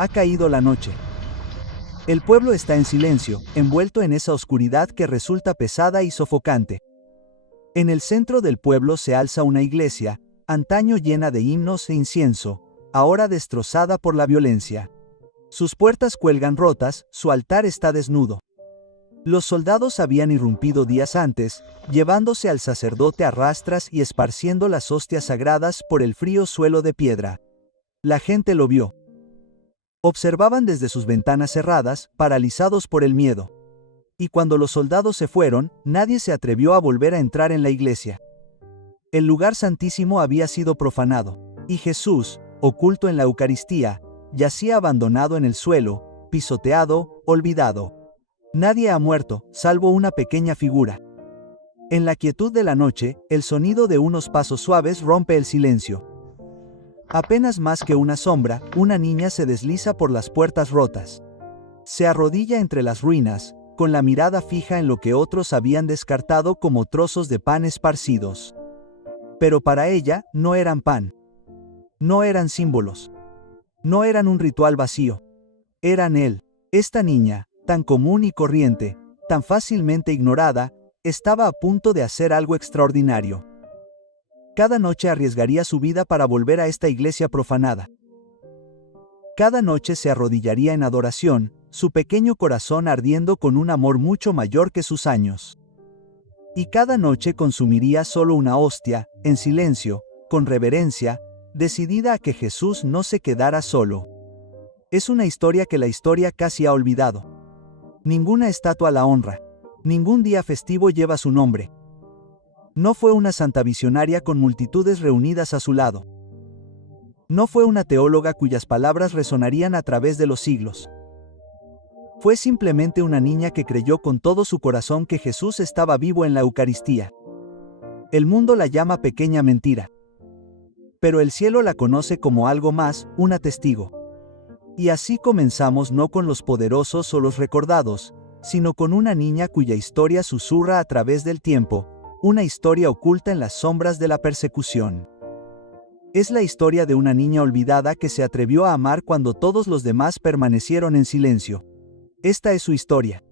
Ha caído la noche. El pueblo está en silencio, envuelto en esa oscuridad que resulta pesada y sofocante. En el centro del pueblo se alza una iglesia, antaño llena de himnos e incienso, ahora destrozada por la violencia. Sus puertas cuelgan rotas, su altar está desnudo. Los soldados habían irrumpido días antes, llevándose al sacerdote a rastras y esparciendo las hostias sagradas por el frío suelo de piedra. La gente lo vio. Observaban desde sus ventanas cerradas, paralizados por el miedo. Y cuando los soldados se fueron, nadie se atrevió a volver a entrar en la iglesia. El lugar santísimo había sido profanado, y Jesús, oculto en la Eucaristía, yacía abandonado en el suelo, pisoteado, olvidado. Nadie ha muerto, salvo una pequeña figura. En la quietud de la noche, el sonido de unos pasos suaves rompe el silencio. Apenas más que una sombra, una niña se desliza por las puertas rotas. Se arrodilla entre las ruinas, con la mirada fija en lo que otros habían descartado como trozos de pan esparcidos. Pero para ella, no eran pan. No eran símbolos. No eran un ritual vacío. Eran él. Esta niña, tan común y corriente, tan fácilmente ignorada, estaba a punto de hacer algo extraordinario. Cada noche arriesgaría su vida para volver a esta iglesia profanada. Cada noche se arrodillaría en adoración, su pequeño corazón ardiendo con un amor mucho mayor que sus años. Y cada noche consumiría solo una hostia, en silencio, con reverencia, decidida a que Jesús no se quedara solo. Es una historia que la historia casi ha olvidado. Ninguna estatua la honra. Ningún día festivo lleva su nombre. No fue una santa visionaria con multitudes reunidas a su lado. No fue una teóloga cuyas palabras resonarían a través de los siglos. Fue simplemente una niña que creyó con todo su corazón que Jesús estaba vivo en la Eucaristía. El mundo la llama pequeña mentira. Pero el cielo la conoce como algo más, una testigo. Y así comenzamos no con los poderosos o los recordados, sino con una niña cuya historia susurra a través del tiempo, una historia oculta en las sombras de la persecución. Es la historia de una niña olvidada que se atrevió a amar cuando todos los demás permanecieron en silencio. Esta es su historia.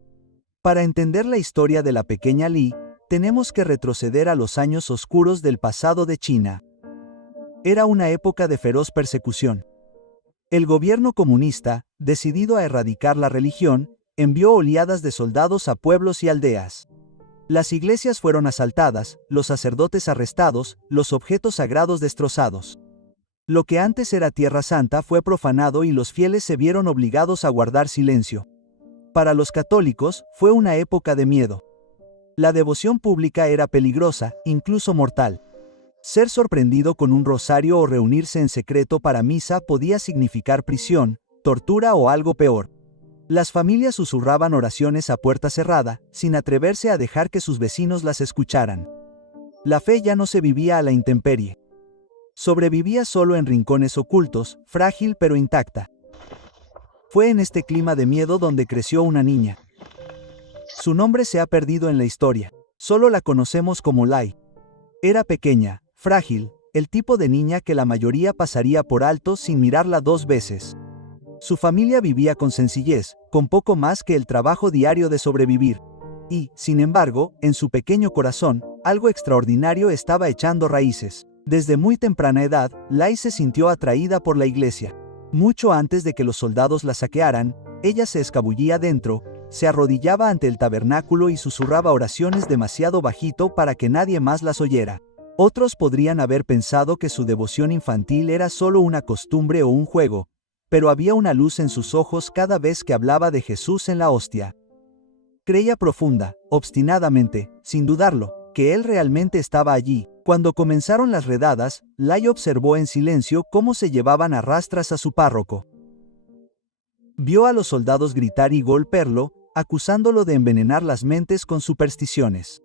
Para entender la historia de la pequeña Li, tenemos que retroceder a los años oscuros del pasado de China. Era una época de feroz persecución. El gobierno comunista, decidido a erradicar la religión, envió oleadas de soldados a pueblos y aldeas. Las iglesias fueron asaltadas, los sacerdotes arrestados, los objetos sagrados destrozados. Lo que antes era Tierra Santa fue profanado y los fieles se vieron obligados a guardar silencio. Para los católicos, fue una época de miedo. La devoción pública era peligrosa, incluso mortal. Ser sorprendido con un rosario o reunirse en secreto para misa podía significar prisión, tortura o algo peor. Las familias susurraban oraciones a puerta cerrada, sin atreverse a dejar que sus vecinos las escucharan. La fe ya no se vivía a la intemperie. Sobrevivía solo en rincones ocultos, frágil pero intacta. Fue en este clima de miedo donde creció una niña. Su nombre se ha perdido en la historia. Solo la conocemos como Lai. Era pequeña, frágil, el tipo de niña que la mayoría pasaría por alto sin mirarla dos veces. Su familia vivía con sencillez, con poco más que el trabajo diario de sobrevivir. Y, sin embargo, en su pequeño corazón, algo extraordinario estaba echando raíces. Desde muy temprana edad, Lai se sintió atraída por la iglesia. Mucho antes de que los soldados la saquearan, ella se escabullía dentro, se arrodillaba ante el tabernáculo y susurraba oraciones demasiado bajito para que nadie más las oyera. Otros podrían haber pensado que su devoción infantil era solo una costumbre o un juego, pero había una luz en sus ojos cada vez que hablaba de Jesús en la hostia. Creía profunda, obstinadamente, sin dudarlo, que él realmente estaba allí. Cuando comenzaron las redadas, Lai observó en silencio cómo se llevaban a rastras a su párroco. Vio a los soldados gritar y golpearlo, acusándolo de envenenar las mentes con supersticiones.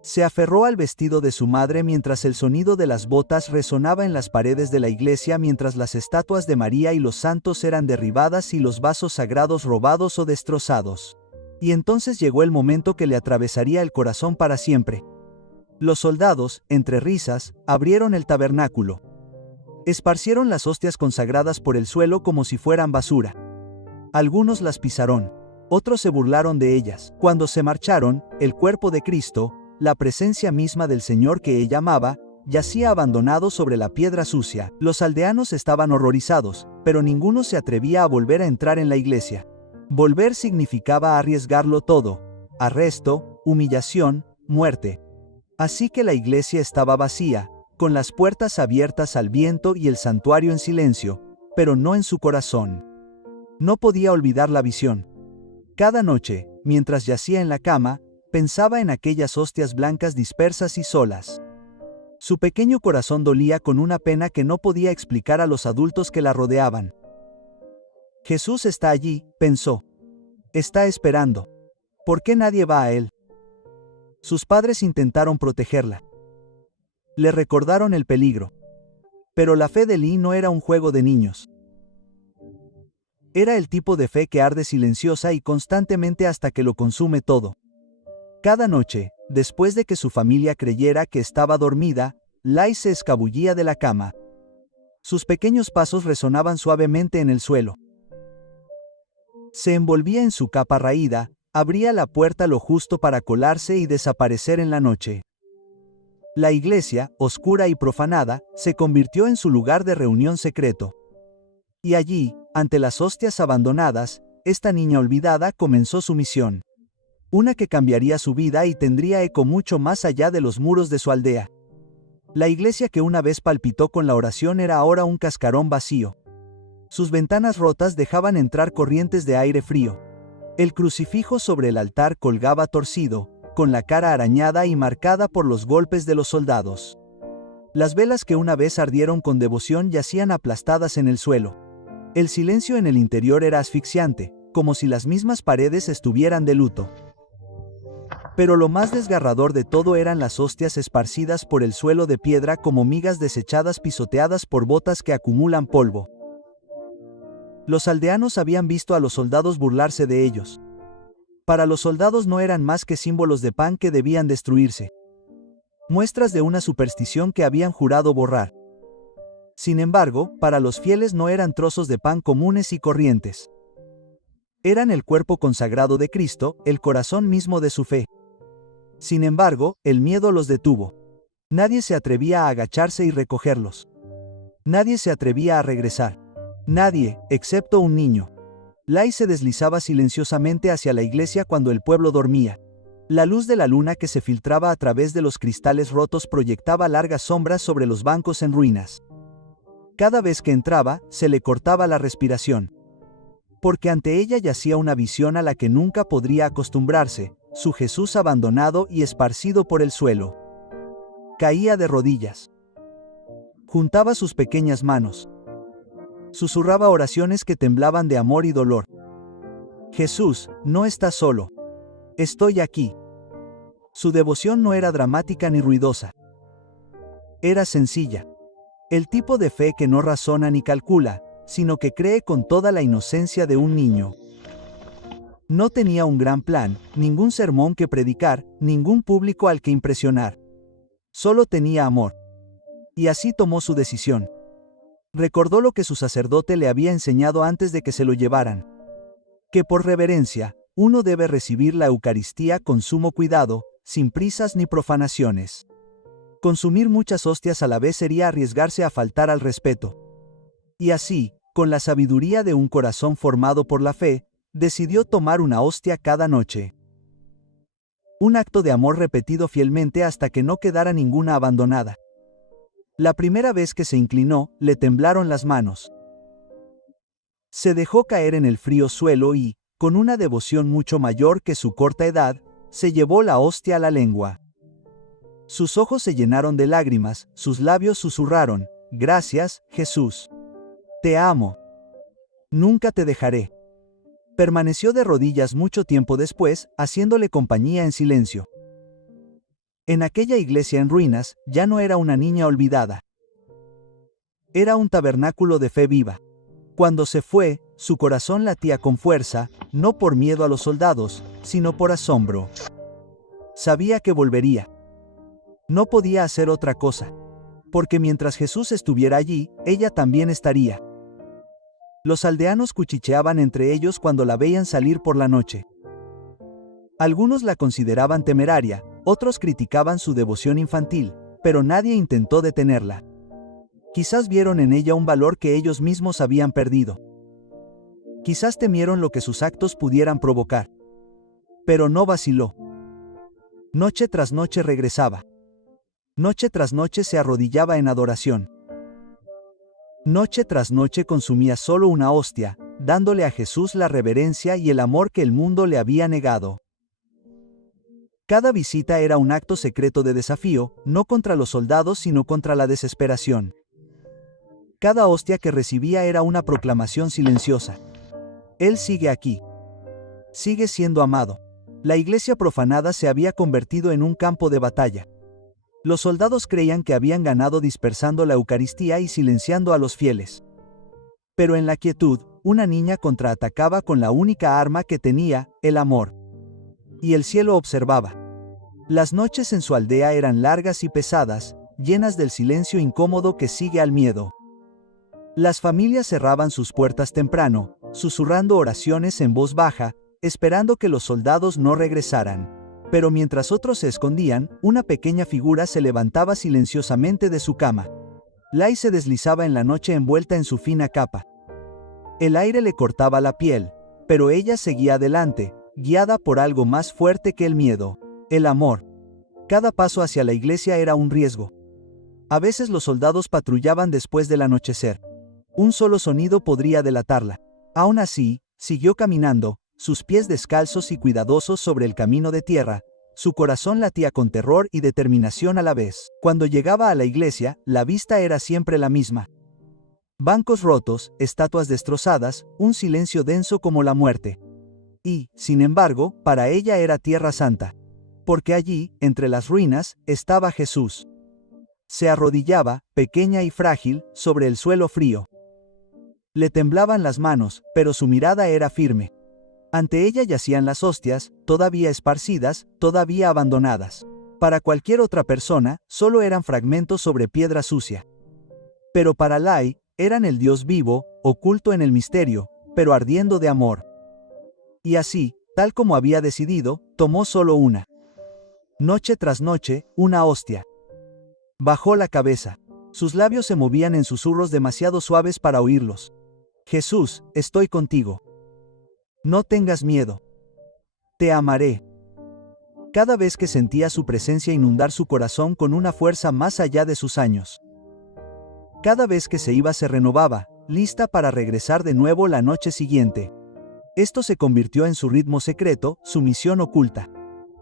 Se aferró al vestido de su madre mientras el sonido de las botas resonaba en las paredes de la iglesia mientras las estatuas de María y los santos eran derribadas y los vasos sagrados robados o destrozados. Y entonces llegó el momento que le atravesaría el corazón para siempre. Los soldados, entre risas, abrieron el tabernáculo. Esparcieron las hostias consagradas por el suelo como si fueran basura. Algunos las pisaron. Otros se burlaron de ellas. Cuando se marcharon, el cuerpo de Cristo, la presencia misma del Señor que ella amaba, yacía abandonado sobre la piedra sucia. Los aldeanos estaban horrorizados, pero ninguno se atrevía a volver a entrar en la iglesia. Volver significaba arriesgarlo todo: arresto, humillación, muerte. Así que la iglesia estaba vacía, con las puertas abiertas al viento y el santuario en silencio, pero no en su corazón. No podía olvidar la visión. Cada noche, mientras yacía en la cama, pensaba en aquellas hostias blancas dispersas y solas. Su pequeño corazón dolía con una pena que no podía explicar a los adultos que la rodeaban. Jesús está allí, pensó. Está esperando. ¿Por qué nadie va a él? Sus padres intentaron protegerla. Le recordaron el peligro. Pero la fe de Lee no era un juego de niños. Era el tipo de fe que arde silenciosa y constantemente hasta que lo consume todo. Cada noche, después de que su familia creyera que estaba dormida, Lai se escabullía de la cama. Sus pequeños pasos resonaban suavemente en el suelo. Se envolvía en su capa raída, abría la puerta lo justo para colarse y desaparecer en la noche. La iglesia, oscura y profanada, se convirtió en su lugar de reunión secreto. Y allí, ante las hostias abandonadas, esta niña olvidada comenzó su misión. Una que cambiaría su vida y tendría eco mucho más allá de los muros de su aldea. La iglesia que una vez palpitó con la oración era ahora un cascarón vacío. Sus ventanas rotas dejaban entrar corrientes de aire frío. El crucifijo sobre el altar colgaba torcido, con la cara arañada y marcada por los golpes de los soldados. Las velas que una vez ardieron con devoción yacían aplastadas en el suelo. El silencio en el interior era asfixiante, como si las mismas paredes estuvieran de luto. Pero lo más desgarrador de todo eran las hostias esparcidas por el suelo de piedra como migas desechadas pisoteadas por botas que acumulan polvo. Los aldeanos habían visto a los soldados burlarse de ellos. Para los soldados no eran más que símbolos de pan que debían destruirse. Muestras de una superstición que habían jurado borrar. Sin embargo, para los fieles no eran trozos de pan comunes y corrientes. Eran el cuerpo consagrado de Cristo, el corazón mismo de su fe. Sin embargo, el miedo los detuvo. Nadie se atrevía a agacharse y recogerlos. Nadie se atrevía a regresar. Nadie, excepto un niño. Lai se deslizaba silenciosamente hacia la iglesia cuando el pueblo dormía. La luz de la luna que se filtraba a través de los cristales rotos proyectaba largas sombras sobre los bancos en ruinas. Cada vez que entraba, se le cortaba la respiración. Porque ante ella yacía una visión a la que nunca podría acostumbrarse, su Jesús abandonado y esparcido por el suelo. Caía de rodillas. Juntaba sus pequeñas manos. Susurraba oraciones que temblaban de amor y dolor. Jesús, no estás solo. Estoy aquí. Su devoción no era dramática ni ruidosa. Era sencilla. El tipo de fe que no razona ni calcula, sino que cree con toda la inocencia de un niño. No tenía un gran plan, ningún sermón que predicar, ningún público al que impresionar. Solo tenía amor. Y así tomó su decisión. Recordó lo que su sacerdote le había enseñado antes de que se lo llevaran. Que por reverencia, uno debe recibir la Eucaristía con sumo cuidado, sin prisas ni profanaciones. Consumir muchas hostias a la vez sería arriesgarse a faltar al respeto. Y así, con la sabiduría de un corazón formado por la fe, decidió tomar una hostia cada noche. Un acto de amor repetido fielmente hasta que no quedara ninguna abandonada. La primera vez que se inclinó, le temblaron las manos. Se dejó caer en el frío suelo y, con una devoción mucho mayor que su corta edad, se llevó la hostia a la lengua. Sus ojos se llenaron de lágrimas, sus labios susurraron: «Gracias, Jesús. Te amo. Nunca te dejaré». Permaneció de rodillas mucho tiempo después, haciéndole compañía en silencio. En aquella iglesia en ruinas, ya no era una niña olvidada. Era un tabernáculo de fe viva. Cuando se fue, su corazón latía con fuerza, no por miedo a los soldados, sino por asombro. Sabía que volvería. No podía hacer otra cosa. porque mientras Jesús estuviera allí, ella también estaría. Los aldeanos cuchicheaban entre ellos cuando la veían salir por la noche. Algunos la consideraban temeraria, otros criticaban su devoción infantil, pero nadie intentó detenerla. Quizás vieron en ella un valor que ellos mismos habían perdido. Quizás temieron lo que sus actos pudieran provocar. Pero no vaciló. Noche tras noche regresaba. Noche tras noche se arrodillaba en adoración. Noche tras noche consumía solo una hostia, dándole a Jesús la reverencia y el amor que el mundo le había negado. Cada visita era un acto secreto de desafío, no contra los soldados sino contra la desesperación. Cada hostia que recibía era una proclamación silenciosa. Él sigue aquí. Sigue siendo amado. La iglesia profanada se había convertido en un campo de batalla. Los soldados creían que habían ganado dispersando la Eucaristía y silenciando a los fieles. Pero en la quietud, una niña contraatacaba con la única arma que tenía, el amor. Y el cielo observaba. Las noches en su aldea eran largas y pesadas, llenas del silencio incómodo que sigue al miedo. Las familias cerraban sus puertas temprano, susurrando oraciones en voz baja, esperando que los soldados no regresaran. Pero mientras otros se escondían, una pequeña figura se levantaba silenciosamente de su cama. Lai se deslizaba en la noche envuelta en su fina capa. El aire le cortaba la piel, pero ella seguía adelante, guiada por algo más fuerte que el miedo, el amor. Cada paso hacia la iglesia era un riesgo. A veces los soldados patrullaban después del anochecer. Un solo sonido podría delatarla. Aún así, siguió caminando, sus pies descalzos y cuidadosos sobre el camino de tierra. Su corazón latía con terror y determinación a la vez. Cuando llegaba a la iglesia, la vista era siempre la misma. Bancos rotos, estatuas destrozadas, un silencio denso como la muerte. Y, sin embargo, para ella era tierra santa. Porque allí, entre las ruinas, estaba Jesús. Se arrodillaba, pequeña y frágil, sobre el suelo frío. Le temblaban las manos, pero su mirada era firme. Ante ella yacían las hostias, todavía esparcidas, todavía abandonadas. Para cualquier otra persona, solo eran fragmentos sobre piedra sucia. Pero para Lai, eran el Dios vivo, oculto en el misterio, pero ardiendo de amor. Y así, tal como había decidido, tomó solo una. Noche tras noche, una hostia. Bajó la cabeza. Sus labios se movían en susurros demasiado suaves para oírlos. Jesús, estoy contigo. No tengas miedo. Te amaré. Cada vez que sentía su presencia inundar su corazón con una fuerza más allá de sus años. Cada vez que se iba se renovaba, lista para regresar de nuevo la noche siguiente. Esto se convirtió en su ritmo secreto, su misión oculta.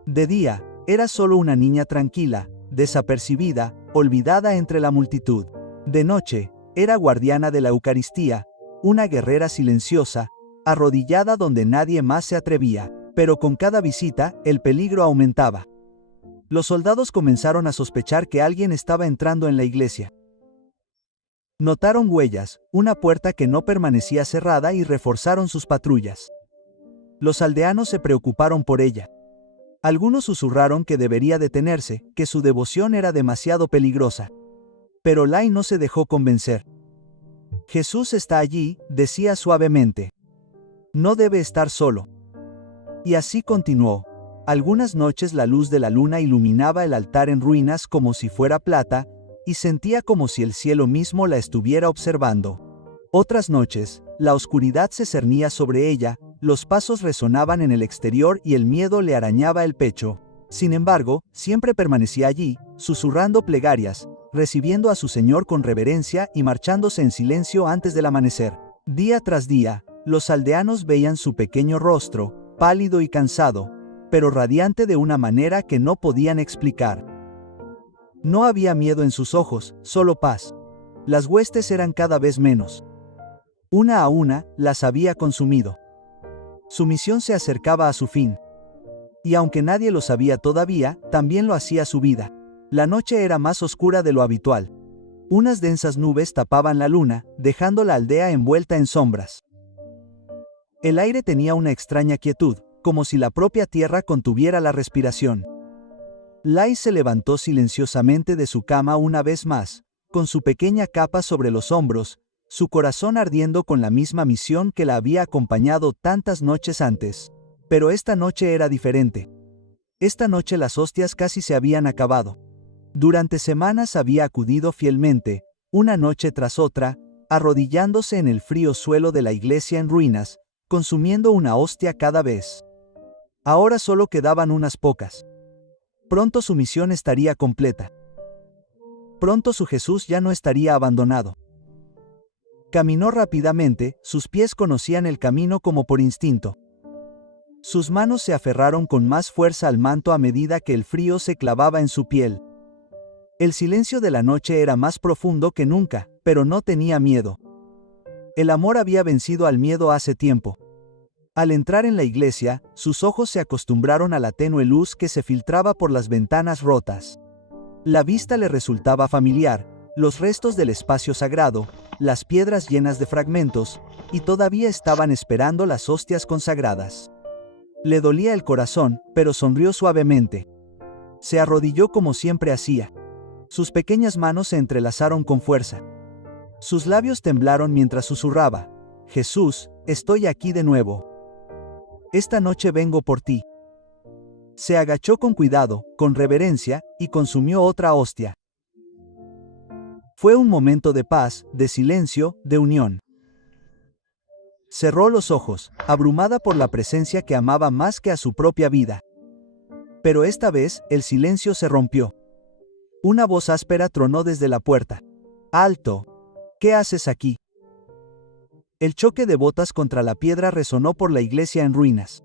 De día, era solo una niña tranquila, desapercibida, olvidada entre la multitud. De noche, era guardiana de la Eucaristía, una guerrera silenciosa, arrodillada donde nadie más se atrevía, pero con cada visita, el peligro aumentaba. Los soldados comenzaron a sospechar que alguien estaba entrando en la iglesia. Notaron huellas, una puerta que no permanecía cerrada y reforzaron sus patrullas. Los aldeanos se preocuparon por ella. Algunos susurraron que debería detenerse, que su devoción era demasiado peligrosa. Pero Lai no se dejó convencer. Jesús está allí, decía suavemente. No debe estar solo. Y así continuó. Algunas noches la luz de la luna iluminaba el altar en ruinas como si fuera plata, y sentía como si el cielo mismo la estuviera observando. Otras noches, la oscuridad se cernía sobre ella, los pasos resonaban en el exterior y el miedo le arañaba el pecho. Sin embargo, siempre permanecía allí, susurrando plegarias, recibiendo a su Señor con reverencia y marchándose en silencio antes del amanecer. Día tras día, los aldeanos veían su pequeño rostro, pálido y cansado, pero radiante de una manera que no podían explicar. No había miedo en sus ojos, solo paz. Las huestes eran cada vez menos. Una a una, las había consumido. Su misión se acercaba a su fin. Y aunque nadie lo sabía todavía, también lo hacía su vida. La noche era más oscura de lo habitual. Unas densas nubes tapaban la luna, dejando la aldea envuelta en sombras. El aire tenía una extraña quietud, como si la propia tierra contuviera la respiración. Lai se levantó silenciosamente de su cama una vez más, con su pequeña capa sobre los hombros, su corazón ardiendo con la misma misión que la había acompañado tantas noches antes. Pero esta noche era diferente. Esta noche las hostias casi se habían acabado. Durante semanas había acudido fielmente, una noche tras otra, arrodillándose en el frío suelo de la iglesia en ruinas, consumiendo una hostia cada vez. Ahora solo quedaban unas pocas. Pronto su misión estaría completa. Pronto su Jesús ya no estaría abandonado. Caminó rápidamente, sus pies conocían el camino como por instinto. Sus manos se aferraron con más fuerza al manto a medida que el frío se clavaba en su piel. El silencio de la noche era más profundo que nunca, pero no tenía miedo. El amor había vencido al miedo hace tiempo. Al entrar en la iglesia, sus ojos se acostumbraron a la tenue luz que se filtraba por las ventanas rotas. La vista le resultaba familiar, los restos del espacio sagrado, las piedras llenas de fragmentos, y todavía estaban esperando las hostias consagradas. Le dolía el corazón, pero sonrió suavemente. Se arrodilló como siempre hacía. Sus pequeñas manos se entrelazaron con fuerza. Sus labios temblaron mientras susurraba: Jesús, estoy aquí de nuevo. Esta noche vengo por ti. Se agachó con cuidado, con reverencia, y consumió otra hostia. Fue un momento de paz, de silencio, de unión. Cerró los ojos, abrumada por la presencia que amaba más que a su propia vida. Pero esta vez, el silencio se rompió. Una voz áspera tronó desde la puerta. ¡Alto! ¿Qué haces aquí? El choque de botas contra la piedra resonó por la iglesia en ruinas.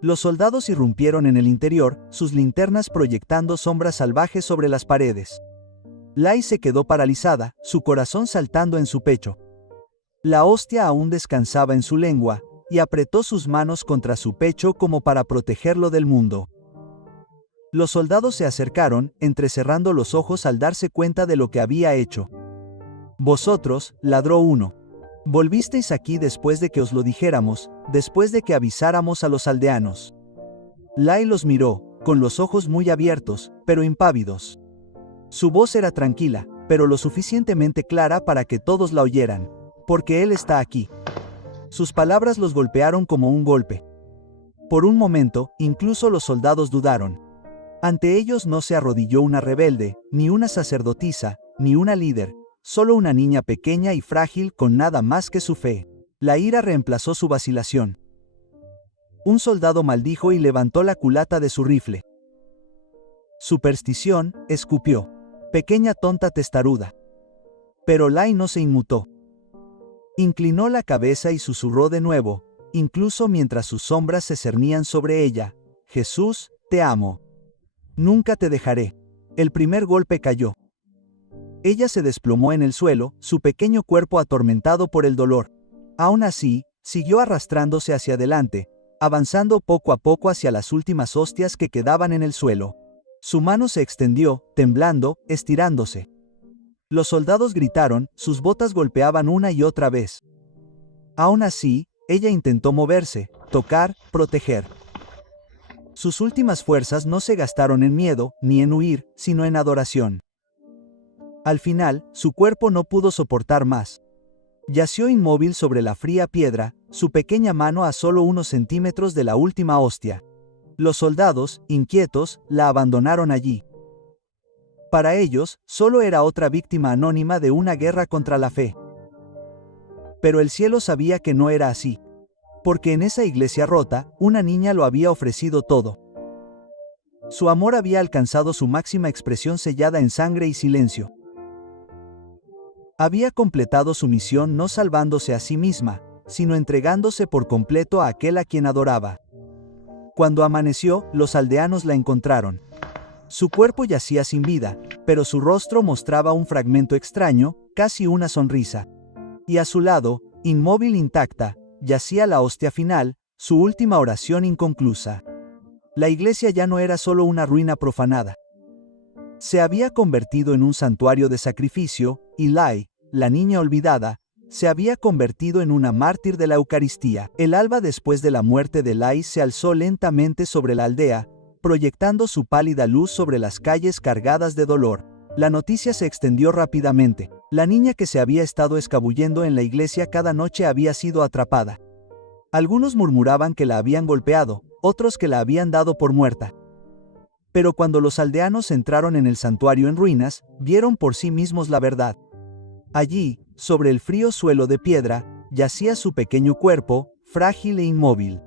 Los soldados irrumpieron en el interior, sus linternas proyectando sombras salvajes sobre las paredes. Lai se quedó paralizada, su corazón saltando en su pecho. La hostia aún descansaba en su lengua, y apretó sus manos contra su pecho como para protegerlo del mundo. Los soldados se acercaron, entrecerrando los ojos al darse cuenta de lo que había hecho. Vosotros, ladró uno. Volvisteis aquí después de que os lo dijéramos, después de que avisáramos a los aldeanos. Lai los miró, con los ojos muy abiertos, pero impávidos. Su voz era tranquila, pero lo suficientemente clara para que todos la oyeran. Porque él está aquí. Sus palabras los golpearon como un golpe. Por un momento, incluso los soldados dudaron. Ante ellos no se arrodilló una rebelde, ni una sacerdotisa, ni una líder, solo una niña pequeña y frágil con nada más que su fe. La ira reemplazó su vacilación. Un soldado maldijo y levantó la culata de su rifle. Superstición, escupió. Pequeña tonta testaruda. Pero Lai no se inmutó. Inclinó la cabeza y susurró de nuevo, incluso mientras sus sombras se cernían sobre ella: Jesús, te amo. Nunca te dejaré. El primer golpe cayó. Ella se desplomó en el suelo, su pequeño cuerpo atormentado por el dolor. Aún así, siguió arrastrándose hacia adelante, avanzando poco a poco hacia las últimas hostias que quedaban en el suelo. Su mano se extendió, temblando, estirándose. Los soldados gritaron, sus botas golpeaban una y otra vez. Aún así, ella intentó moverse, tocar, proteger. Sus últimas fuerzas no se gastaron en miedo, ni en huir, sino en adoración. Al final, su cuerpo no pudo soportar más. Yació inmóvil sobre la fría piedra, su pequeña mano a solo unos centímetros de la última hostia. Los soldados, inquietos, la abandonaron allí. Para ellos, solo era otra víctima anónima de una guerra contra la fe. Pero el cielo sabía que no era así. Porque en esa iglesia rota, una niña lo había ofrecido todo. Su amor había alcanzado su máxima expresión sellada en sangre y silencio. Había completado su misión no salvándose a sí misma, sino entregándose por completo a aquel a quien adoraba. Cuando amaneció, los aldeanos la encontraron. Su cuerpo yacía sin vida, pero su rostro mostraba un fragmento extraño, casi una sonrisa. Y a su lado, inmóvil intacta, yacía la hostia final, su última oración inconclusa. La iglesia ya no era solo una ruina profanada. Se había convertido en un santuario de sacrificio, y Lai, la niña olvidada, se había convertido en una mártir de la Eucaristía. El alba después de la muerte de Lai se alzó lentamente sobre la aldea, proyectando su pálida luz sobre las calles cargadas de dolor. La noticia se extendió rápidamente. La niña que se había estado escabullendo en la iglesia cada noche había sido atrapada. Algunos murmuraban que la habían golpeado, otros que la habían dado por muerta. Pero cuando los aldeanos entraron en el santuario en ruinas, vieron por sí mismos la verdad. Allí, sobre el frío suelo de piedra, yacía su pequeño cuerpo, frágil e inmóvil.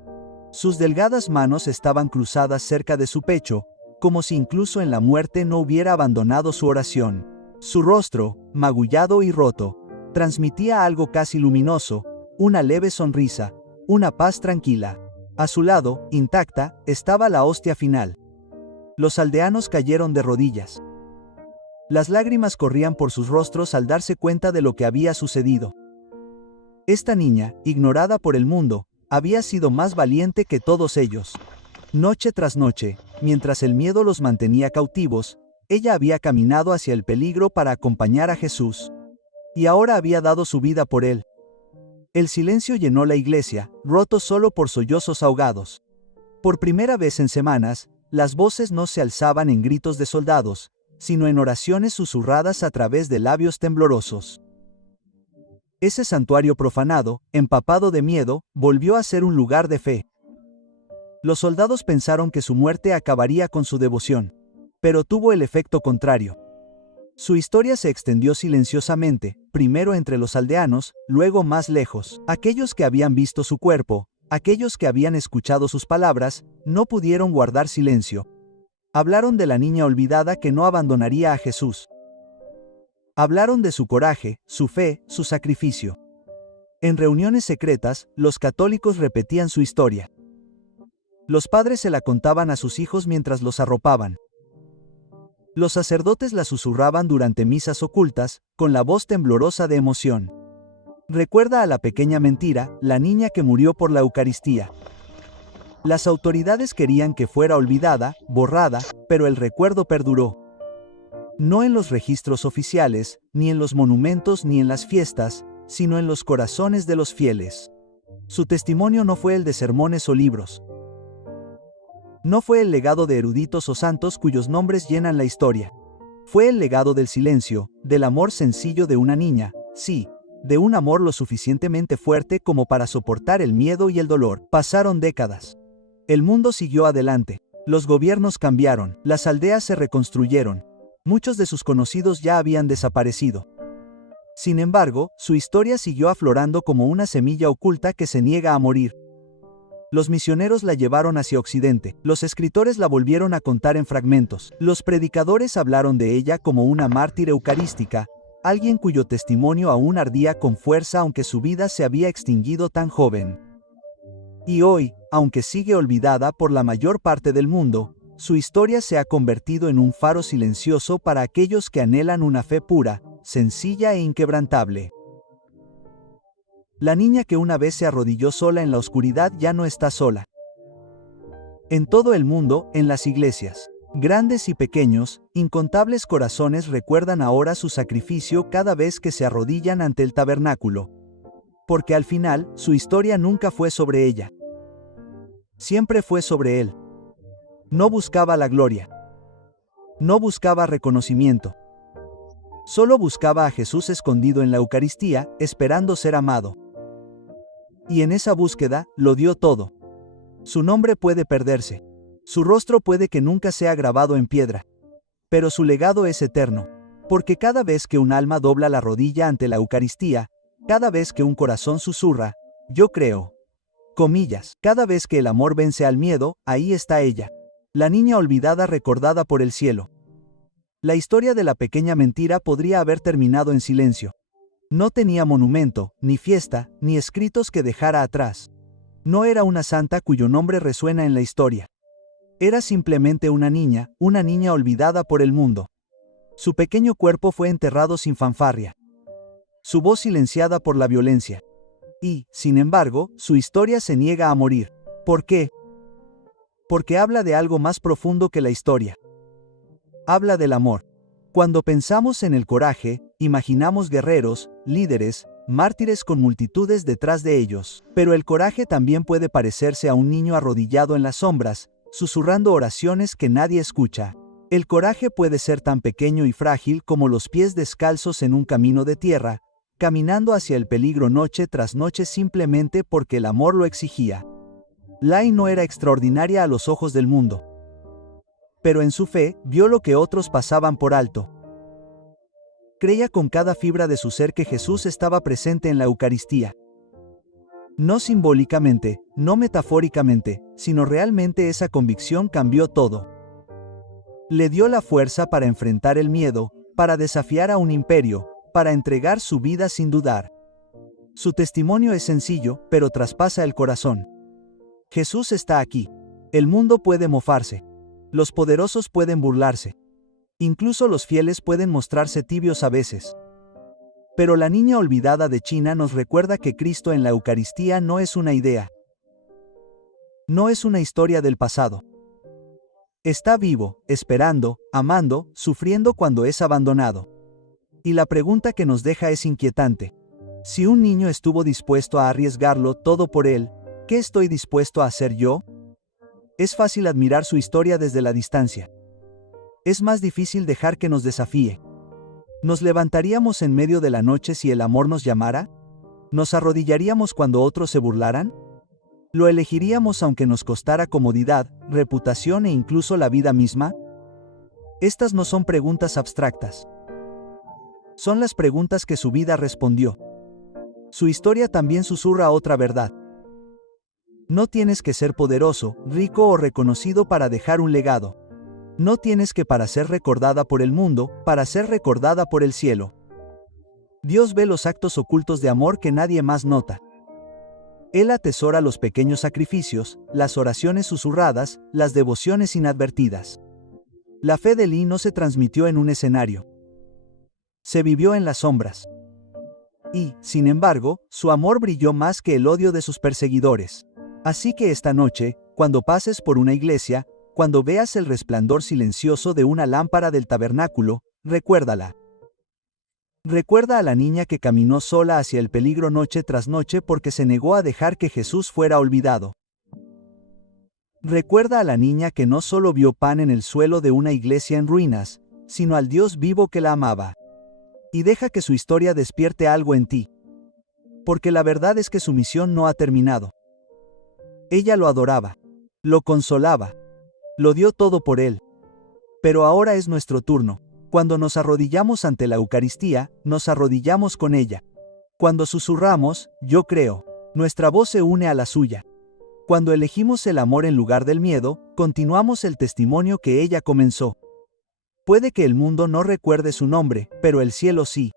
Sus delgadas manos estaban cruzadas cerca de su pecho, como si incluso en la muerte no hubiera abandonado su oración. Su rostro, magullado y roto, transmitía algo casi luminoso, una leve sonrisa, una paz tranquila. A su lado, intacta, estaba la hostia final. Los aldeanos cayeron de rodillas. Las lágrimas corrían por sus rostros al darse cuenta de lo que había sucedido. Esta niña, ignorada por el mundo, había sido más valiente que todos ellos. Noche tras noche, mientras el miedo los mantenía cautivos, ella había caminado hacia el peligro para acompañar a Jesús. Y ahora había dado su vida por él. El silencio llenó la iglesia, roto solo por sollozos ahogados. Por primera vez en semanas, las voces no se alzaban en gritos de soldados, sino en oraciones susurradas a través de labios temblorosos. Ese santuario profanado, empapado de miedo, volvió a ser un lugar de fe. Los soldados pensaron que su muerte acabaría con su devoción, pero tuvo el efecto contrario. Su historia se extendió silenciosamente, primero entre los aldeanos, luego más lejos. Aquellos que habían visto su cuerpo, aquellos que habían escuchado sus palabras, no pudieron guardar silencio. Hablaron de la niña olvidada que no abandonaría a Jesús. Hablaron de su coraje, su fe, su sacrificio. En reuniones secretas, los católicos repetían su historia. Los padres se la contaban a sus hijos mientras los arropaban. Los sacerdotes la susurraban durante misas ocultas, con la voz temblorosa de emoción. Recuerda a la pequeña mentira, la niña que murió por la Eucaristía. Las autoridades querían que fuera olvidada, borrada, pero el recuerdo perduró. No en los registros oficiales, ni en los monumentos ni en las fiestas, sino en los corazones de los fieles. Su testimonio no fue el de sermones o libros. No fue el legado de eruditos o santos cuyos nombres llenan la historia. Fue el legado del silencio, del amor sencillo de una niña, sí, de un amor lo suficientemente fuerte como para soportar el miedo y el dolor. Pasaron décadas. El mundo siguió adelante. Los gobiernos cambiaron, las aldeas se reconstruyeron. Muchos de sus conocidos ya habían desaparecido. Sin embargo, su historia siguió aflorando como una semilla oculta que se niega a morir. Los misioneros la llevaron hacia Occidente, los escritores la volvieron a contar en fragmentos, los predicadores hablaron de ella como una mártir eucarística, alguien cuyo testimonio aún ardía con fuerza aunque su vida se había extinguido tan joven. Y hoy, aunque sigue olvidada por la mayor parte del mundo, su historia se ha convertido en un faro silencioso para aquellos que anhelan una fe pura, sencilla e inquebrantable. La niña que una vez se arrodilló sola en la oscuridad ya no está sola. En todo el mundo, en las iglesias, grandes y pequeños, incontables corazones recuerdan ahora su sacrificio cada vez que se arrodillan ante el tabernáculo. Porque al final, su historia nunca fue sobre ella. Siempre fue sobre él. No buscaba la gloria. No buscaba reconocimiento. Solo buscaba a Jesús escondido en la Eucaristía, esperando ser amado. Y en esa búsqueda, lo dio todo. Su nombre puede perderse. Su rostro puede que nunca sea grabado en piedra. Pero su legado es eterno. Porque cada vez que un alma dobla la rodilla ante la Eucaristía, cada vez que un corazón susurra, yo creo. Comillas, cada vez que el amor vence al miedo, ahí está ella. La niña olvidada recordada por el cielo. La historia de la pequeña mentira podría haber terminado en silencio. No tenía monumento, ni fiesta, ni escritos que dejara atrás. No era una santa cuyo nombre resuena en la historia. Era simplemente una niña olvidada por el mundo. Su pequeño cuerpo fue enterrado sin fanfarria. Su voz silenciada por la violencia. Y, sin embargo, su historia se niega a morir. ¿Por qué? Porque habla de algo más profundo que la historia. Habla del amor. Cuando pensamos en el coraje, imaginamos guerreros, líderes, mártires con multitudes detrás de ellos. Pero el coraje también puede parecerse a un niño arrodillado en las sombras, susurrando oraciones que nadie escucha. El coraje puede ser tan pequeño y frágil como los pies descalzos en un camino de tierra, caminando hacia el peligro noche tras noche simplemente porque el amor lo exigía. Lai no era extraordinaria a los ojos del mundo. Pero en su fe, vio lo que otros pasaban por alto. Creía con cada fibra de su ser que Jesús estaba presente en la Eucaristía. No simbólicamente, no metafóricamente, sino realmente esa convicción cambió todo. Le dio la fuerza para enfrentar el miedo, para desafiar a un imperio, para entregar su vida sin dudar. Su testimonio es sencillo, pero traspasa el corazón. Jesús está aquí. El mundo puede mofarse. Los poderosos pueden burlarse. Incluso los fieles pueden mostrarse tibios a veces. Pero la niña olvidada de China nos recuerda que Cristo en la Eucaristía no es una idea. No es una historia del pasado. Está vivo, esperando, amando, sufriendo cuando es abandonado. Y la pregunta que nos deja es inquietante. Si un niño estuvo dispuesto a arriesgarlo todo por él, ¿qué estoy dispuesto a hacer yo? Es fácil admirar su historia desde la distancia. Es más difícil dejar que nos desafíe. ¿Nos levantaríamos en medio de la noche si el amor nos llamara? ¿Nos arrodillaríamos cuando otros se burlaran? ¿Lo elegiríamos aunque nos costara comodidad, reputación e incluso la vida misma? Estas no son preguntas abstractas. Son las preguntas que su vida respondió. Su historia también susurra otra verdad. No tienes que ser poderoso, rico o reconocido para dejar un legado. No tienes que para ser recordada por el mundo, para ser recordada por el cielo. Dios ve los actos ocultos de amor que nadie más nota. Él atesora los pequeños sacrificios, las oraciones susurradas, las devociones inadvertidas. La fe de Lee no se transmitió en un escenario. Se vivió en las sombras. Y, sin embargo, su amor brilló más que el odio de sus perseguidores. Así que esta noche, cuando pases por una iglesia, cuando veas el resplandor silencioso de una lámpara del tabernáculo, recuérdala. Recuerda a la niña que caminó sola hacia el peligro noche tras noche porque se negó a dejar que Jesús fuera olvidado. Recuerda a la niña que no solo vio pan en el suelo de una iglesia en ruinas, sino al Dios vivo que la amaba. Y deja que su historia despierte algo en ti. Porque la verdad es que su misión no ha terminado. Ella lo adoraba. Lo consolaba. Lo dio todo por él. Pero ahora es nuestro turno. Cuando nos arrodillamos ante la Eucaristía, nos arrodillamos con ella. Cuando susurramos, yo creo, nuestra voz se une a la suya. Cuando elegimos el amor en lugar del miedo, continuamos el testimonio que ella comenzó. Puede que el mundo no recuerde su nombre, pero el cielo sí.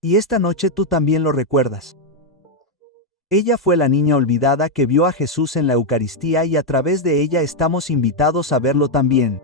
Y esta noche tú también lo recuerdas. Ella fue la niña olvidada que vio a Jesús en la Eucaristía y a través de ella estamos invitados a verlo también.